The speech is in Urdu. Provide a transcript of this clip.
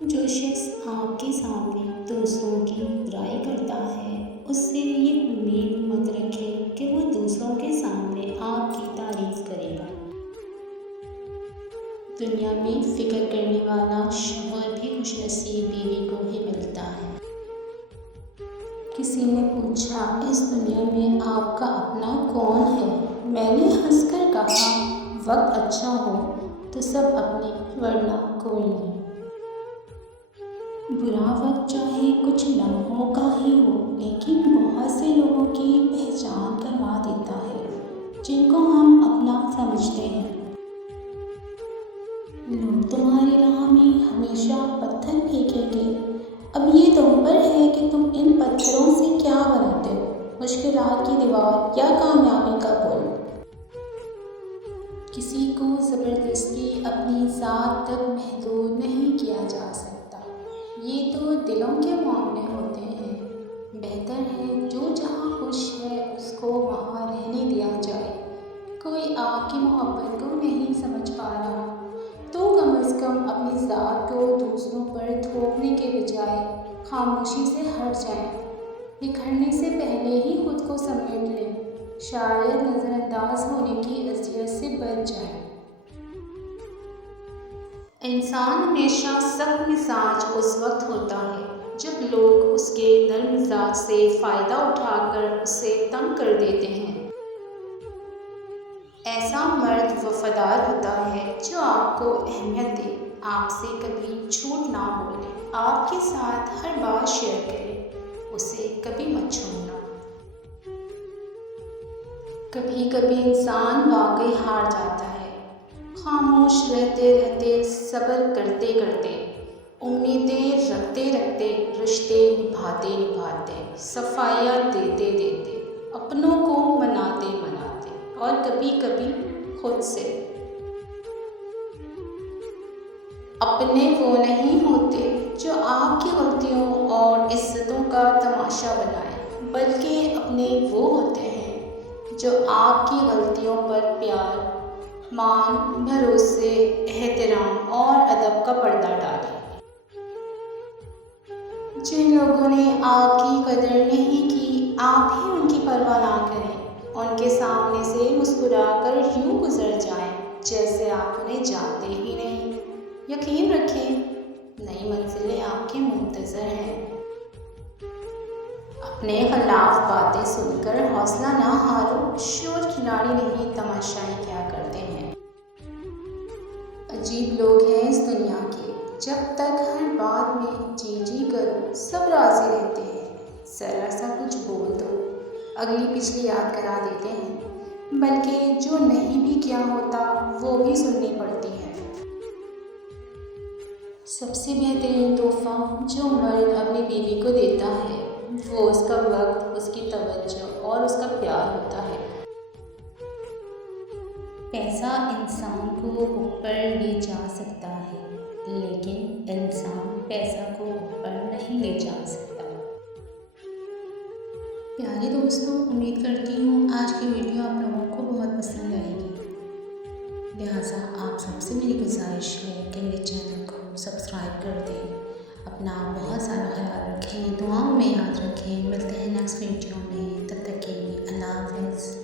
جو شخص آپ کے سامنے دوسروں کی برائی کرتا ہے اس سے یہ امید مت رکھے کہ وہ دوسروں کے سامنے آپ کی تعریف کرے گا۔ دنیا میں فکر کرنے والا شوہر بھی خوش نصیب بیوی کو ہی ملتا ہے۔ کسی نے پوچھا، اس دنیا میں آپ کا اپنا کون ہے؟ میں نے ہنس کر کہا، وقت اچھا ہو تو سب اپنے ورنہ کوئی نہیں۔ برا وقت چاہے کچھ لمحوں کا ہی ہو لیکن بہت سے لوگوں کی پہچان کروا دیتا ہے جن کو ہم اپنا سمجھتے ہیں۔ لوگ تمہاری راہ میں ہمیشہ پتھر پھینکیں گے، اب یہ تم پر ہے کہ تم ان پتھروں سے کیا بناتے ہو، مشکلات کی دیوار یا کامیابی کا پل۔ کسی کو زبردستی اپنی ذات تک محدود نہیں کیا جا سکتا، یہ تو دلوں کے معاملے ہوتے ہیں۔ بہتر ہے جو جہاں خوش ہے اس کو وہاں رہنے دیا جائے۔ کوئی آپ کی محبت کو نہیں سمجھ پا رہا تو کم از کم اپنی ذات کو دوسروں پر تھوپنے کے بجائے خاموشی سے ہٹ جائیں، بکھرنے سے پہلے ہی خود کو سمیٹ لیں، شاید نظر انداز ہونے کی اذیت سے بچ جائیں۔ انسان ہمیشہ سخت مزاج اس وقت ہوتا ہے جب لوگ اس کے نرم مزاج سے فائدہ اٹھا کر اسے تنگ کر دیتے ہیں۔ ایسا مرد وفادار ہوتا ہے جو آپ کو اہمیت دے، آپ سے کبھی جھوٹ نہ بولے، آپ کے ساتھ ہر بات شیئر کرے، اسے کبھی مت چھوڑنا۔ کبھی کبھی انسان واقعی ہار جاتا ہے، خاموش رہتے رہتے، صبر کرتے کرتے، امیدیں رکھتے رکھتے، رشتے نبھاتے نبھاتے، صفائیاں دیتے دیتے، اپنوں کو مناتے مناتے، اور کبھی کبھی خود سے۔ اپنے وہ نہیں ہوتے جو آپ کی غلطیوں اور عزتوں کا تماشا بنائیں، بلکہ اپنے وہ ہوتے ہیں جو آپ کی غلطیوں پر پیار، مان، بھروسے، احترام اور ادب کا پردہ ڈالیں۔ جن لوگوں نے آپ کی قدر نہیں کی، آپ بھی ان کی پرواہ نہ کریں، ان کے سامنے سے مسکرا کر یوں گزر جائیں جیسے آپ انہیں جانتے ہی نہیں۔ یقین رکھیں، نئی منزلیں آپ کے منتظر ہیں۔ اپنے خلاف باتیں سن کر حوصلہ نہ ہارو، شور کھلاڑی نہیں تماشائی کیا کرتے ہیں۔ عجیب لوگ ہیں اس دنیا کے، جب تک ہر بات میں جی جی کرو سب راضی رہتے ہیں، ذرا سا کچھ بول دو اگلی پچھلی یاد کرا دیتے ہیں، بلکہ جو نہیں بھی کیا ہوتا وہ بھی سننی پڑتی ہے۔ سب سے بہترین تحفہ جو مرد اپنی بیوی کو دیتا ہے وہ اس کا وقت، اس کی توجہ اور اس کا پیار ہوتا ہے۔ پیسہ انسان کو اوپر لے جا سکتا ہے لیکن انسان پیسہ کو اوپر نہیں لے جا سکتا۔ پیارے دوستوں، امید کرتی ہوں آج کی ویڈیو آپ لوگوں کو بہت پسند آئے گی، لہٰذا آپ سب سے میری گزارش ہے کہ میرے چینل کو سبسکرائب کر دیں۔ اپنا بہت سارا خیال رکھیں، دعاؤں میں یاد رکھیں۔ ملتے ہیں نیکسٹ ویڈیو میں، تب تک کے لیے اللہ حافظ۔